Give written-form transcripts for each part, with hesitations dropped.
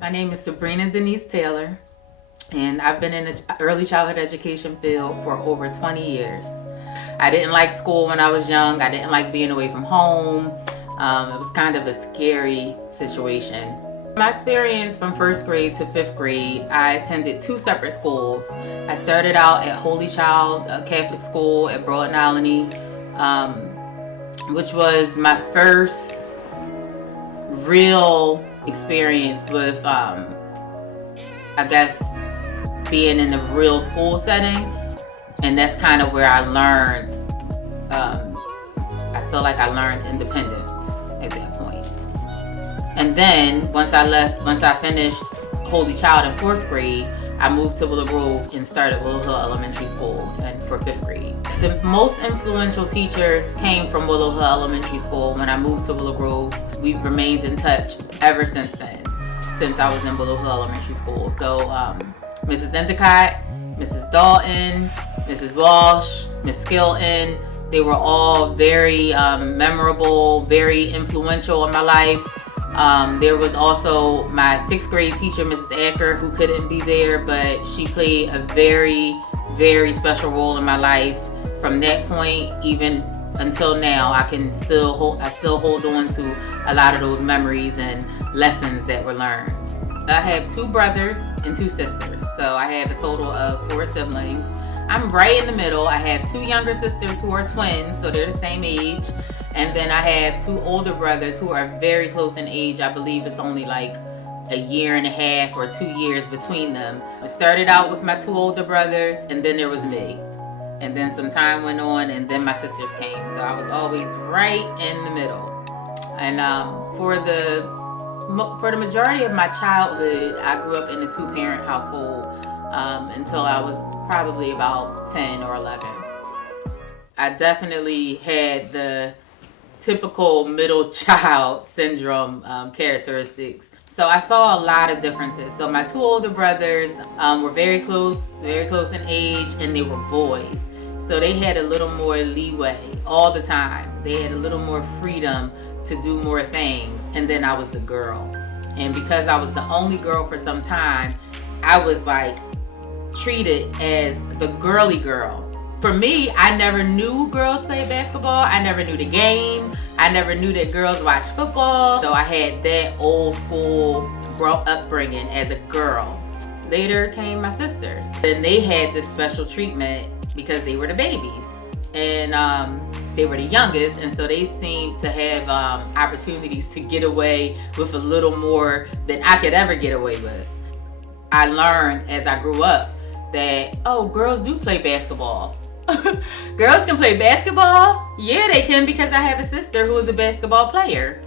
My name is Sabrina D Taylor, and I've been in the early childhood education field for over 20 years. I didn't like school when I was young. I didn't like being away from home. It was kind of a scary situation. My experience from first grade to fifth grade, I attended two separate schools. I started out at Holy Child Catholic School at Broad and Alany, which was my first real experience with, I guess, being in a real school setting. And that's kind of where I learned, I feel like I learned independence at that point. And then once I finished Holy Child in fourth grade, I moved to Willow Grove and started Willow Hill Elementary School and for fifth grade. The most influential teachers came from Willow Hill Elementary School. When I moved to Willow Grove, we've remained in touch ever since then, since I was in Willow Hill Elementary School. So Mrs. Endicott, Mrs. Dalton, Mrs. Walsh, Miss Skilton, they were all very memorable, very influential in my life. There was also my sixth grade teacher, Mrs. Acker, who couldn't be there, but she played a very, very special role in my life. From that point, even until now, I still hold on to a lot of those memories and lessons that were learned. I have two brothers and two sisters, so I have a total of 4 siblings. I'm right in the middle. I have 2 younger sisters who are twins, so they're the same age. And then I have 2 older brothers who are very close in age. I believe it's only like a year and a half or 2 years between them. I started out with my 2 older brothers, and then there was me. And then some time went on, and then my sisters came. So I was always right in the middle. And for the majority of my childhood, I grew up in a 2-parent household until I was probably about 10 or 11. I definitely had the typical middle child syndrome characteristics. So I saw a lot of differences. So my 2 older brothers were very close in age, and they were boys. So they had a little more leeway all the time. They had a little more freedom to do more things. And then I was the girl. And because I was the only girl for some time, I was like treated as the girly girl. For me, I never knew girls played basketball. I never knew the game. I never knew that girls watched football. So I had that old school upbringing as a girl. Later came my sisters. And they had this special treatment because they were the babies. And they were the youngest, and so they seemed to have opportunities to get away with a little more than I could ever get away with. I learned as I grew up that, oh, girls do play basketball. Girls can play basketball? Yeah, they can, because I have a sister who is a basketball player.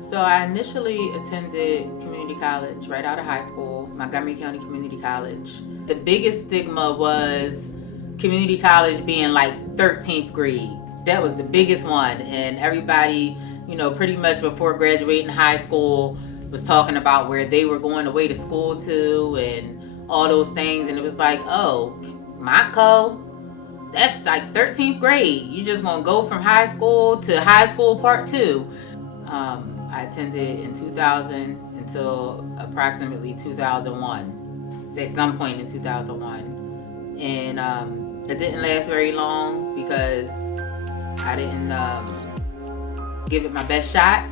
So I initially attended community college right out of high school, Montgomery County Community College. The biggest stigma was community college being like 13th grade. That was the biggest one, and everybody, pretty much before graduating high school was talking about where they were going away to school to and all those things. And it was like, oh, Montco, that's like 13th grade. You just gonna go from high school to high school part 2. I attended in 2000 until approximately 2001, at some point in 2001. And it didn't last very long because I didn't give it my best shot.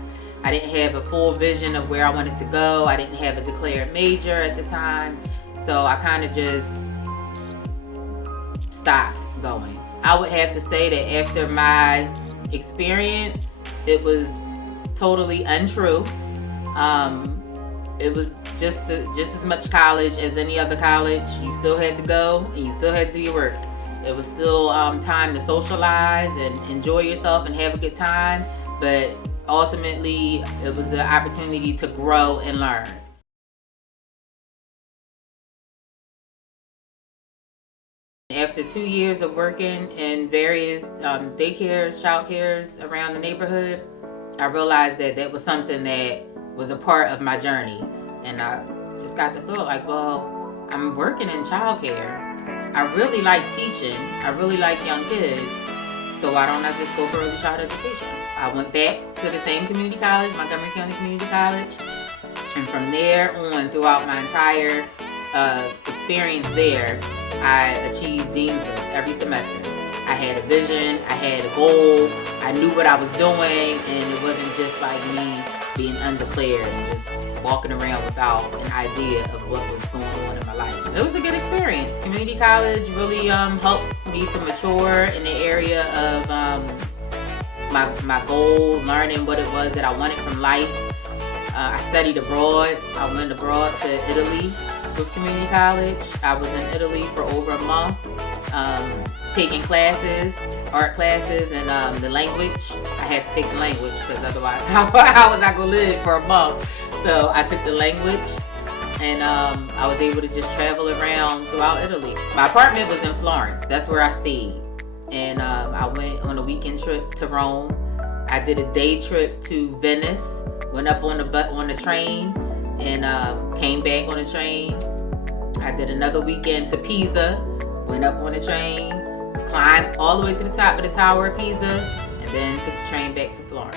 I didn't have a full vision of where I wanted to go. I didn't have a declared major at the time. So I kind of just stopped going. I would have to say that after my experience, it was totally untrue. It was just as much college as any other college. You still had to go and you still had to do your work. It was still time to socialize and enjoy yourself and have a good time, but ultimately it was the opportunity to grow and learn. After 2 years of working in various daycares, child cares around the neighborhood, I realized that that was something that was a part of my journey. And I just got the thought like, well, I'm working in child care. I really like teaching. I really like young kids. So why don't I just go for early childhood education? I went back to the same community college, Montgomery County Community College. And from there on, throughout my entire experience there, I achieved Dean's List every semester. I had a vision, I had a goal, I knew what I was doing, and it wasn't just like me being undeclared and just walking around without an idea of what was going on in my life. It was a good experience. Community college really helped me to mature in the area of my goal, learning what it was that I wanted from life. I studied abroad. I went abroad to Italy with community college. I was in Italy for over a month, taking classes, art classes, and the language. I had to take the language because otherwise how was I going to live for a month? So I took the language, and I was able to just travel around throughout Italy. My apartment was in Florence. That's where I stayed. And I went on a weekend trip to Rome. I did a day trip to Venice. Went up on the train and came back on the train. I did another weekend to Pisa. Went up on the train, climbed all the way to the top of the Tower of Pisa, and then took the train back to Florence.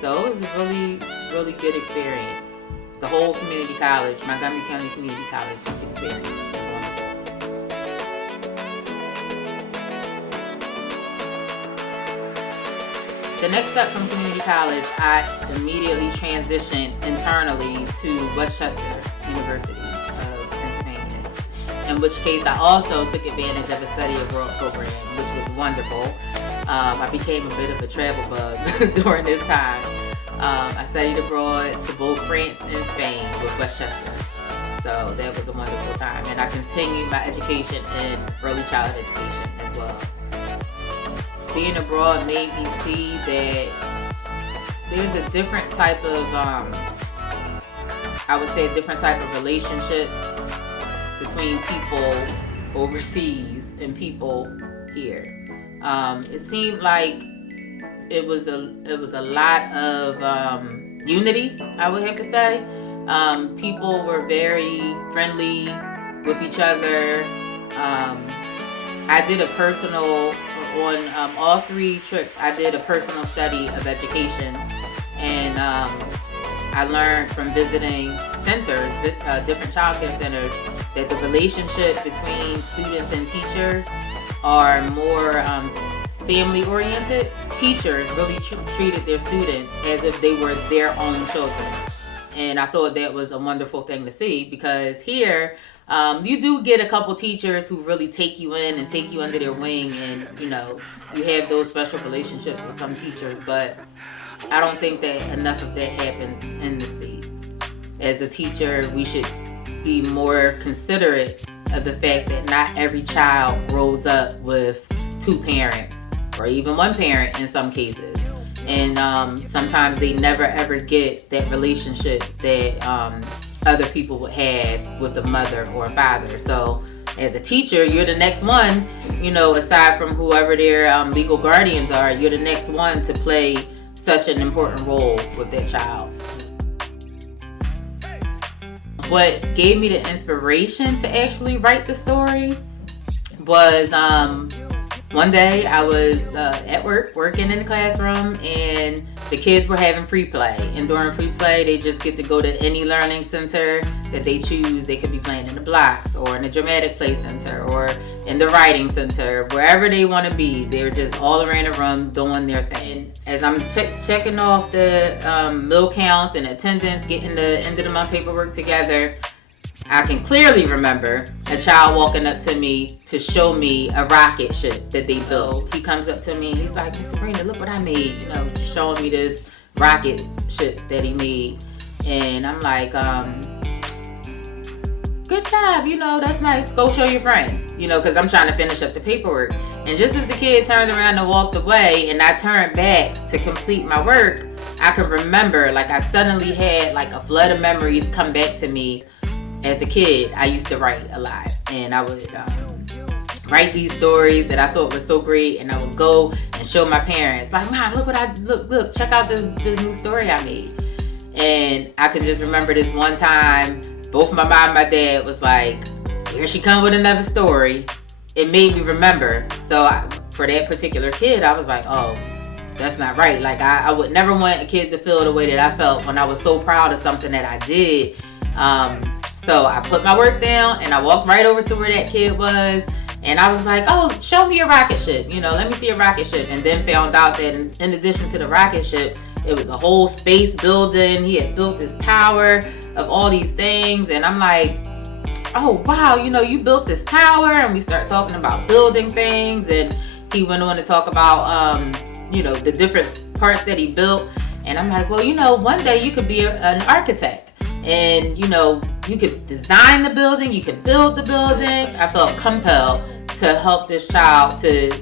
So it was a really, really good experience. The whole community college, Montgomery County Community College experience was wonderful. The next step from community college, I immediately transitioned internally to Westchester University of Pennsylvania, in which case I also took advantage of a study abroad program, which was wonderful. I became a bit of a travel bug during this time. I studied abroad to both France and Spain with Westchester. So that was a wonderful time. And I continued my education in early childhood education as well. Being abroad made me see that there's a different type of, I would say a different type of relationship between people overseas and people here. It seemed like it was a lot of unity, I would have to say. People were very friendly with each other. I did a personal, on all 3 trips, I did a personal study of education, and I learned from visiting centers, different childcare centers, that the relationship between students and teachers are more family-oriented. Teachers really treated their students as if they were their own children. And I thought that was a wonderful thing to see, because here, you do get a couple teachers who really take you in and take you under their wing, and you have those special relationships with some teachers, but I don't think that enough of that happens in the States. As a teacher, we should be more considerate of the fact that not every child grows up with 2 parents, or even 1 parent in some cases. And sometimes they never ever get that relationship that other people would have with a mother or a father. So as a teacher, you're the next one, aside from whoever their legal guardians are, you're the next one to play such an important role with that child. What gave me the inspiration to actually write the story was one day I was at work, working in the classroom, and the kids were having free play. And during free play, they just get to go to any learning center that they choose. They could be playing in the blocks, or in the dramatic play center, or in the writing center, wherever they want to be. They're just all around the room doing their thing. As I'm checking off the meal counts and attendance, getting the end of the month paperwork together, I can clearly remember a child walking up to me to show me a rocket ship that they built. He comes up to me and he's like, "Miss Sabrina, look what I made," showing me this rocket ship that he made. And I'm like, good job, that's nice. Go show your friends, because I'm trying to finish up the paperwork. And just as the kid turned around and walked away, and I turned back to complete my work, I can remember, I suddenly had a flood of memories come back to me. As a kid, I used to write a lot, and I would write these stories that I thought were so great, and I would go and show my parents, like, "Mom, look what look, check out this new story I made." And I can just remember this one time, both my mom and my dad was like, "Here she come with another story." It made me remember. So for that particular kid, I was like, "Oh, that's not right. Like, I would never want a kid to feel the way that I felt when I was so proud of something that I did. So I put my work down and I walked right over to where that kid was. And I was like, oh, show me your rocket ship. You know, let me see your rocket ship. And then found out that in addition to the rocket ship, it was a whole space building. He had built this tower of all these things. And I'm like, oh, wow, you know, you built this tower. And we start talking about building things. And he went on to talk about, you know, the different parts that he built. And I'm like, well, you know, one day you could be an architect. And, you know, you could design the building. You could build the building. I felt compelled to help this child to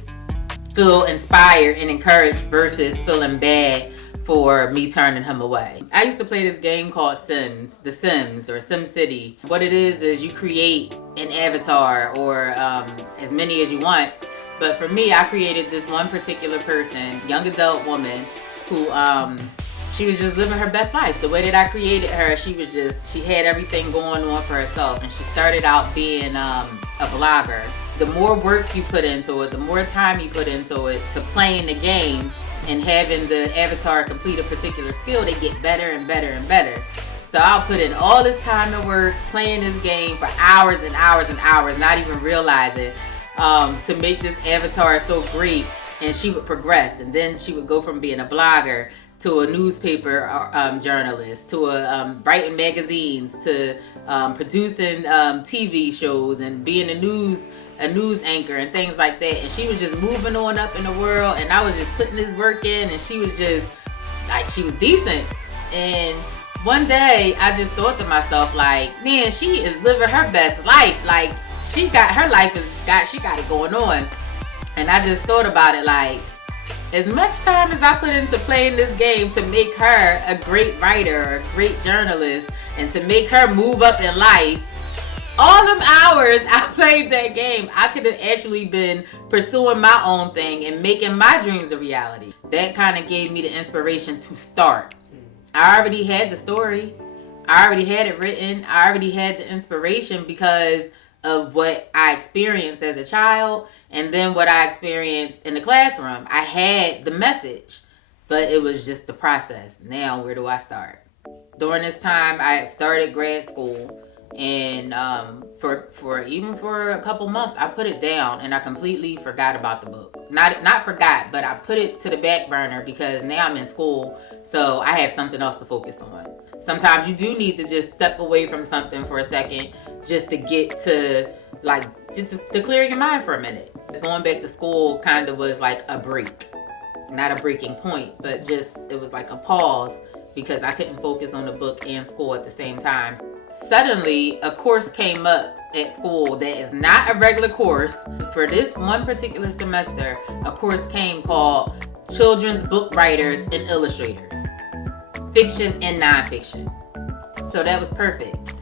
feel inspired and encouraged versus feeling bad for me turning him away. I used to play this game called Sims, The Sims or Sim City. What it is you create an avatar or as many as you want. But for me, I created this one particular person, young adult woman, who she was just living her best life. The way that I created her, she had everything going on for herself. And she started out being a blogger. The more work you put into it, the more time you put into it to playing the game and having the avatar complete a particular skill, they get better and better and better. So I'll put in all this time and work playing this game for hours and hours and hours, not even realize it, to make this avatar so great. And she would progress, and then she would go from being a blogger to a newspaper journalist, to writing magazines, to producing TV shows and being a news anchor and things like that. And she was just moving on up in the world, and I was just putting this work in, and she was just like, she was decent. And one day I just thought to myself, like, man, she is living her best life. Like, she got it going on. And I just thought about it, like, as much time as I put into playing this game to make her a great writer or a great journalist and to make her move up in life, all them hours I played that game, I could have actually been pursuing my own thing and making my dreams a reality. That kind of gave me the inspiration to start. I already had the story. I already had it written. I already had the inspiration because of what I experienced as a child and then what I experienced in the classroom. I had the message, but it was just the process. Now, where do I start? During this time, I had started grad school, and for a couple months, I put it down and I completely forgot about the book. Not forgot, but I put it to the back burner because now I'm in school, so I have something else to focus on. Sometimes you do need to just step away from something for a second just to get to, like, to clear your mind for a minute. Going back to school kind of was like a break. Not a breaking point, but just, it was like a pause because I couldn't focus on the book and school at the same time. Suddenly, a course came up at school that is not a regular course. For this one particular semester, a course came called Children's Book Writers and Illustrators. Fiction and nonfiction. So that was perfect.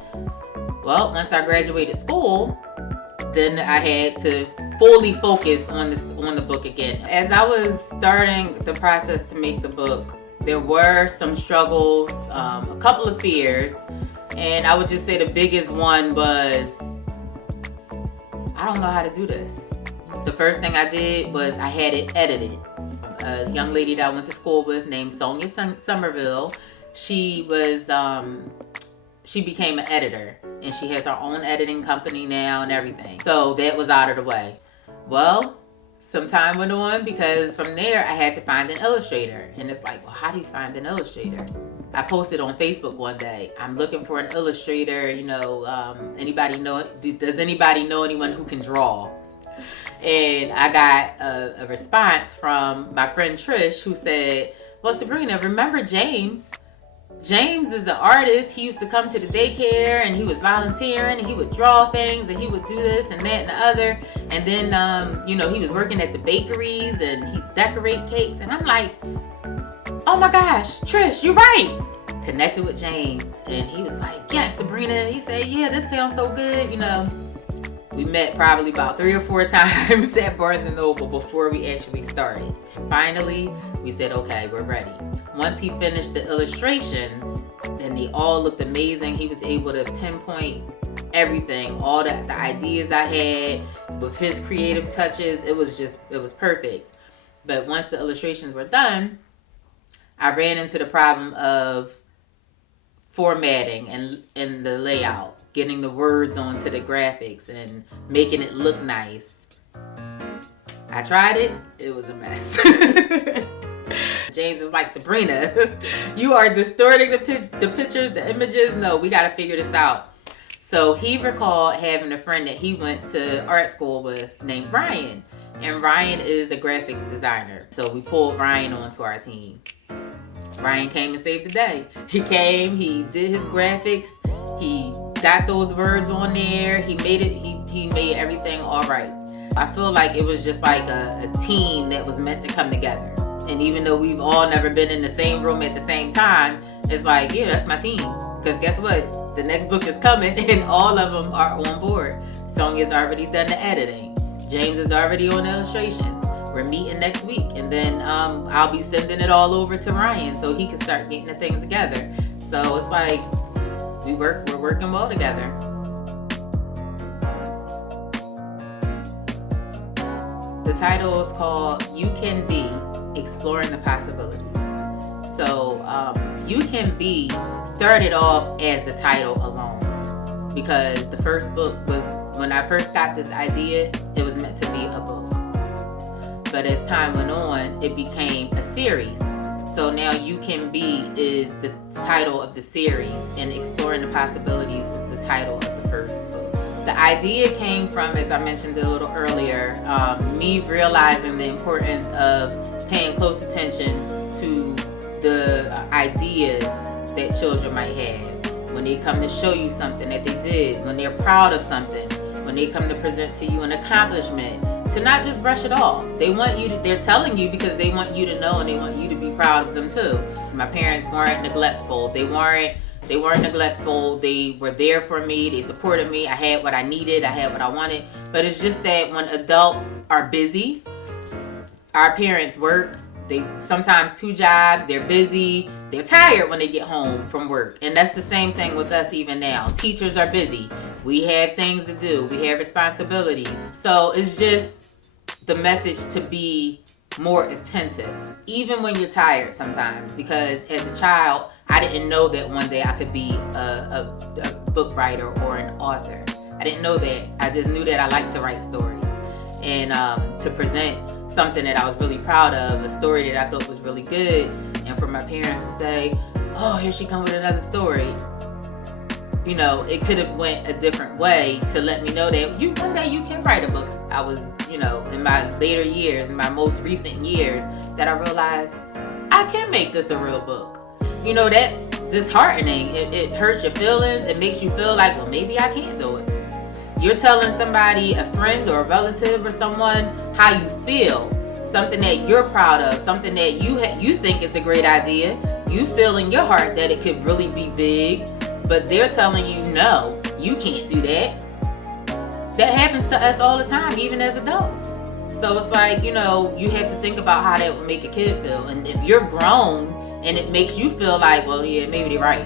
Well, once I graduated school, then I had to fully focus on the book again. As I was starting the process to make the book, there were some struggles, a couple of fears, and I would just say the biggest one was, I don't know how to do this. The first thing I did was I had it edited. A young lady that I went to school with named Sonia Somerville, she became an editor, and she has her own editing company now and everything. So that was out of the way. Well, some time went on because from there I had to find an illustrator. And it's like, well, how do you find an illustrator? I posted on Facebook one day, I'm looking for an illustrator, you know, does anybody know anyone who can draw? And I got a response from my friend Trish, who said, well, Sabrina, remember James? James is an artist. He used to come to the daycare and he was volunteering and he would draw things and he would do this and that and the other. And then, he was working at the bakeries and he'd decorate cakes. And I'm like, oh my gosh, Trish, you're right. Connected with James. And he was like, yes, Sabrina. He said, yeah, this sounds so good. We met probably about 3 or 4 times at Barnes & Noble before we actually started. Finally, we said, okay, we're ready. Once he finished the illustrations, then they all looked amazing. He was able to pinpoint everything, all the ideas I had with his creative touches. It was perfect. But once the illustrations were done, I ran into the problem of formatting and the layout, getting the words onto the graphics and making it look nice. I tried it. It was a mess. James is like, Sabrina, you are distorting the pictures, the images. No, we got to figure this out. So he recalled having a friend that he went to art school with named Ryan. And Ryan is a graphics designer. So we pulled Ryan onto our team. Ryan came and saved the day. He came, he did his graphics, he got those words on there, he made everything all right. I feel like it was just like a team that was meant to come together. And even though we've all never been in the same room at the same time, it's like, yeah, that's my team. Because guess what? The next book is coming and all of them are on board. Sonia's already done the editing. James is already on the illustrations. We're meeting next week. And then I'll be sending it all over to Ryan so he can start getting the things together. So it's like, we're working well together. The title is called You Can Be, Exploring the Possibilities. So You Can Be started off as the title alone, because the first book was, when I first got this idea, it was meant to be a book. But as time went on, it became a series. So now You Can Be is the title of the series, and Exploring the Possibilities is the title of the first book. The idea came from, as I mentioned a little earlier, me realizing the importance of paying close attention to the ideas that children might have. When they come to show you something that they did, when they're proud of something, when they come to present to you an accomplishment, to not just brush it off. They're telling you because they want you to know, and they want you to be proud of them too. My parents weren't neglectful. They weren't neglectful. They were there for me. They supported me. I had what I needed. I had what I wanted. But it's just that when adults are busy, our parents work. They sometimes 2 jobs. They're busy. They're tired when they get home from work. And that's the same thing with us even now. Teachers are busy. We have things to do. We have responsibilities. So it's just the message to be more attentive, even when you're tired sometimes, because as a child, I didn't know that one day I could be a book writer or an author. I didn't know that. I just knew that I liked to write stories and to present something that I was really proud of, a story that I thought was really good, and for my parents to say, oh, here she comes with another story. You know, it could have went a different way to let me know that one day you can write a book. I was, in my later years, in my most recent years, that I realized I can make this a real book. That's disheartening. It hurts your feelings. It makes you feel like, well, maybe I can't do it. You're telling somebody, a friend or a relative or someone, how you feel, something that you're proud of, something that you think is a great idea. You feel in your heart that it could really be big, but they're telling you, no, you can't do that. That happens to us all the time, even as adults. So it's like, you have to think about how that would make a kid feel. And if you're grown and it makes you feel like, well, yeah, maybe they're right.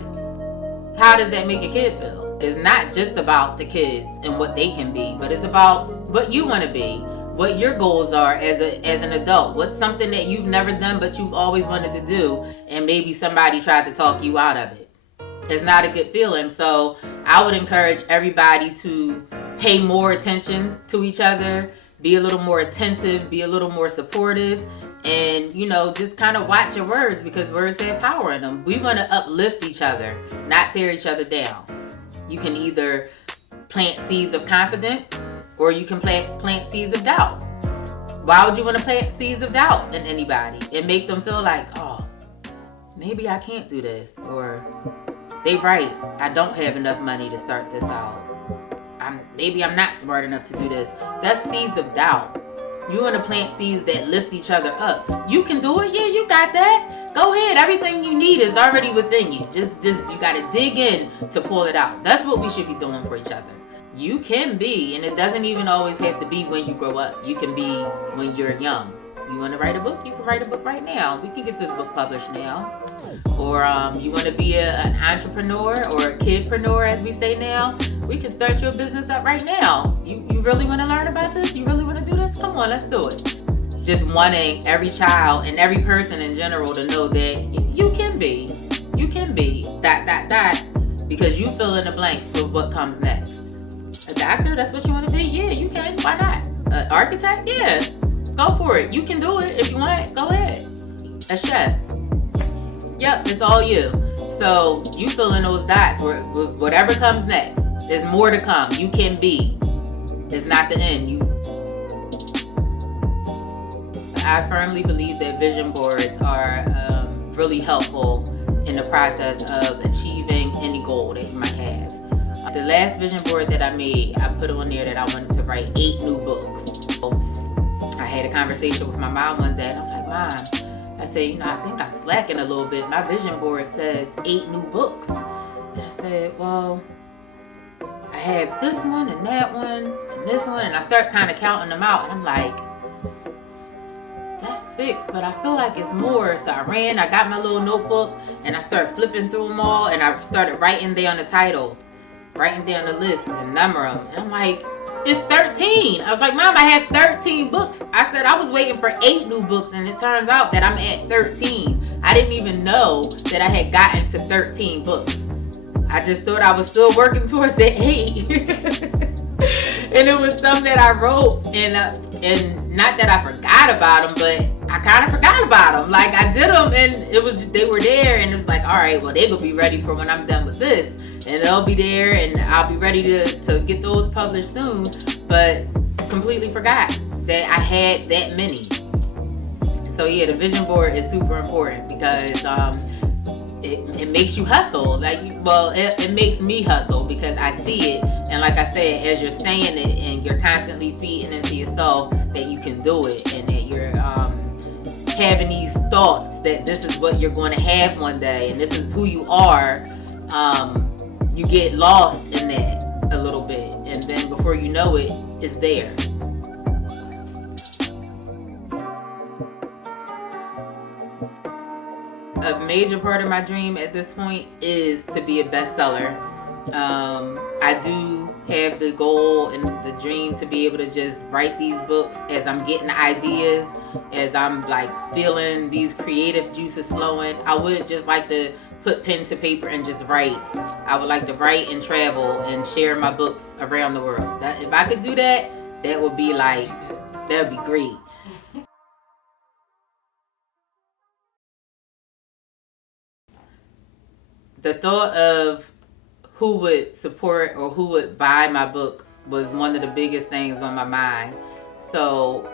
How does that make a kid feel? It's not just about the kids and what they can be, but it's about what you want to be, what your goals are as an adult. What's something that you've never done but you've always wanted to do, and maybe somebody tried to talk you out of it. It's not a good feeling. So I would encourage everybody to pay more attention to each other, be a little more attentive, be a little more supportive, and, just kind of watch your words, because words have power in them. We want to uplift each other, not tear each other down. You can either plant seeds of confidence, or you can plant seeds of doubt. Why would you want to plant seeds of doubt in anybody and make them feel like, oh, maybe I can't do this, or they right, I don't have enough money to start this out. Maybe I'm not smart enough to do this. That's seeds of doubt. You want to plant seeds that lift each other up. You can do it. Yeah, you got that. Go ahead. Everything you need is already within you. Just you got to dig in to pull it out. That's what we should be doing for each other. You can be, and it doesn't even always have to be when you grow up. You can be when you're young. You want to write a book? You can write a book right now. We can get this book published now. Or you want to be an entrepreneur or a kidpreneur, as we say now. We can start your business up right now. You really want to learn about this? You really want to do this? Come on, let's do it. just wanting every child and every person in general to know that you can be because you fill in the blanks with what comes next. A doctor, that's what you want to be? Yeah, you can. Why not? An architect? Yeah, go for it. You can do it if you want. Go ahead. A chef? Yep, it's all you. So you fill in those dots with whatever comes next. There's more to come. You can be. It's not the end. I firmly believe that vision boards are really helpful in the process of achieving any goal that you might have. The last vision board that I made, I put on there that I wanted to write 8 new books. I had a conversation with my mom one day, and I'm like, Mom, I said, I think I'm slacking a little bit. My vision board says 8 new books. And I said, well, I have this one and that one and this one, and I start kind of counting them out, and I'm like, that's 6, but I feel like it's more. So I got my little notebook, and I started flipping through them all, and I started writing down the titles, writing down the list and number them. And I'm like, it's 13. I was like, Mom, I had 13 books. I said I was waiting for 8 new books, and it turns out that I'm at 13. I didn't even know that I had gotten to 13 books. I just thought I was still working towards that 8. And it was some that I wrote, and not that I forgot about them, but I kind of forgot about them. Like, I did them, and they were there, and it was like, all right, well, they will be ready for when I'm done with this, and they'll be there, and I'll be ready to get those published soon. But completely forgot that I had that many. So yeah, the vision board is super important because it makes you hustle. It makes me hustle because I see it, and like I said, as you're saying it and you're constantly feeding into yourself that you can do it, and that you're having these thoughts that this is what you're going to have one day, and this is who you are. You get lost in that a little bit, and then before you know it, it's there. A major part of my dream at this point is to be a bestseller. I do have the goal and the dream to be able to just write these books as I'm getting ideas, as I'm like feeling these creative juices flowing. I would just like to put pen to paper and just write. I would like to write and travel and share my books around the world. If I could do that, that would be great. The thought of who would support or who would buy my book was one of the biggest things on my mind. So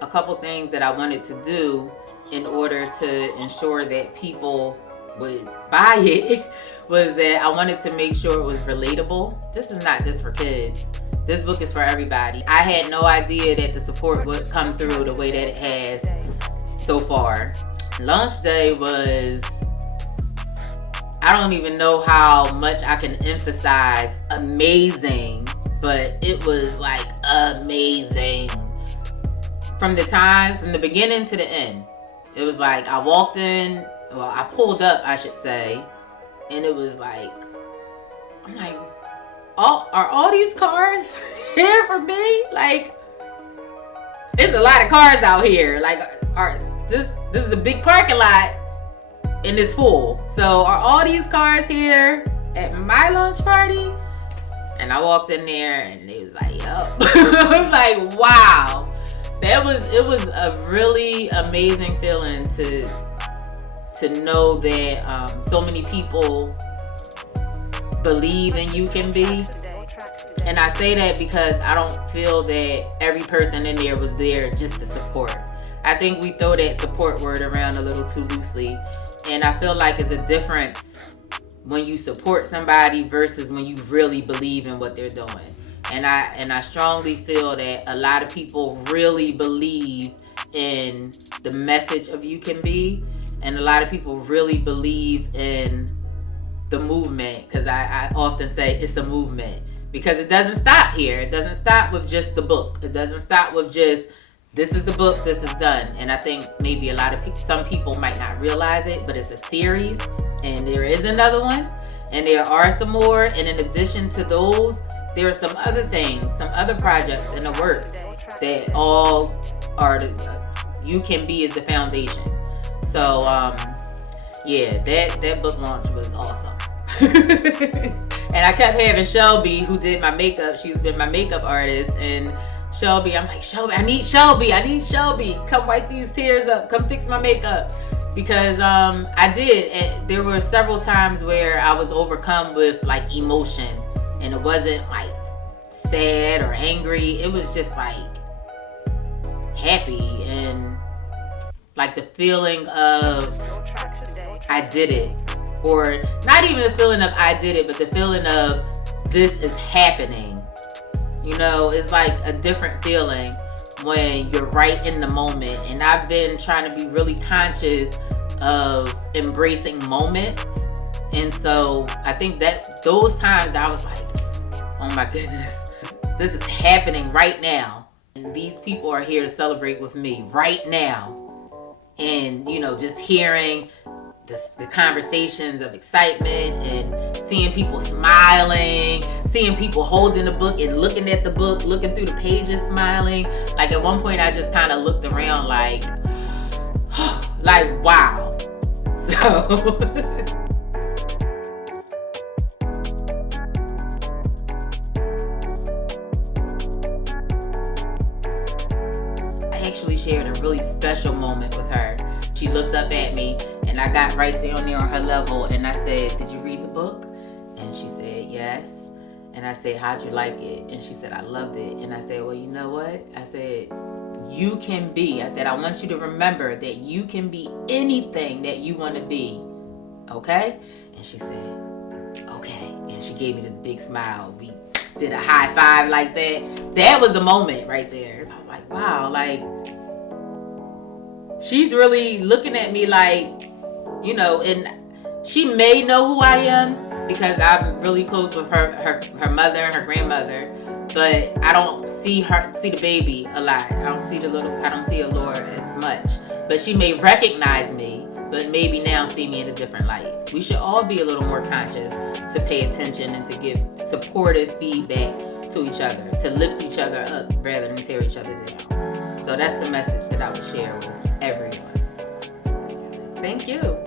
a couple things that I wanted to do in order to ensure that people would buy it was that I wanted to make sure it was relatable. This is not just for kids. This book is for everybody. I had no idea that the support would come through the way that it has so far. Launch day was, I don't even know how much I can emphasize amazing, but it was like amazing. From the beginning to the end. It was like I walked in, well, I pulled up, I should say, and it was like, I'm like, are all these cars here for me? Like, it's a lot of cars out here. Like, this is a big parking lot, and it's full. So are all these cars here at my launch party? And I walked in there, and they was like, yup. I was like, wow. It was a really amazing feeling to know that so many people believe in You Can Be. And I say that because I don't feel that every person in there was there just to support. I think we throw that support word around a little too loosely. And I feel like it's a difference when you support somebody versus when you really believe in what they're doing. And I strongly feel that a lot of people really believe in the message of You Can Be. And a lot of people really believe in the movement, because I often say it's a movement. Because it doesn't stop here. It doesn't stop with just the book. It doesn't stop with just, this is the book, this is done. And I think maybe some people might not realize it, but it's a series, and there is another one, and there are some more. And in addition to those, there are some other things, some other projects in the works that all are, you can be is the foundation. So yeah, that book launch was awesome. And I kept having Shelby, who did my makeup. She's been my makeup artist, and Shelby, I'm like, Shelby, I need Shelby. Come wipe these tears up. Come fix my makeup. Because I did. There were several times where I was overcome with like emotion, and it wasn't like sad or angry. It was just like happy, and like the feeling of I did it. Or not even the feeling of I did it, but the feeling of this is happening. You know, it's like a different feeling when you're right in the moment. And I've been trying to be really conscious of embracing moments. And so I think that those times I was like, oh my goodness, this is happening right now. And these people are here to celebrate with me right now. And, you know, just hearing the conversations of excitement and seeing people smiling, seeing people holding the book and looking at the book, looking through the pages, smiling. Like at one point I just kind of looked around like wow. So I actually shared a really special moment with her. She looked up at me, and I got right down there on her level, and I said, did you read the book? And she said, yes. And I said, how'd you like it? And she said, I loved it. And I said, well, you know what? I said, you can be. I said, I want you to remember that you can be anything that you want to be. Okay? And she said, okay. And she gave me this big smile. We did a high five like that. That was a moment right there. I was like, wow, like, she's really looking at me like, you know, and she may know who I am because I'm really close with her mother, her grandmother, but I don't see the baby a lot. I don't see Allure as much, but she may recognize me, but maybe now see me in a different light. We should all be a little more conscious to pay attention and to give supportive feedback to each other, to lift each other up rather than tear each other down. So that's the message that I would share with everyone. Thank you.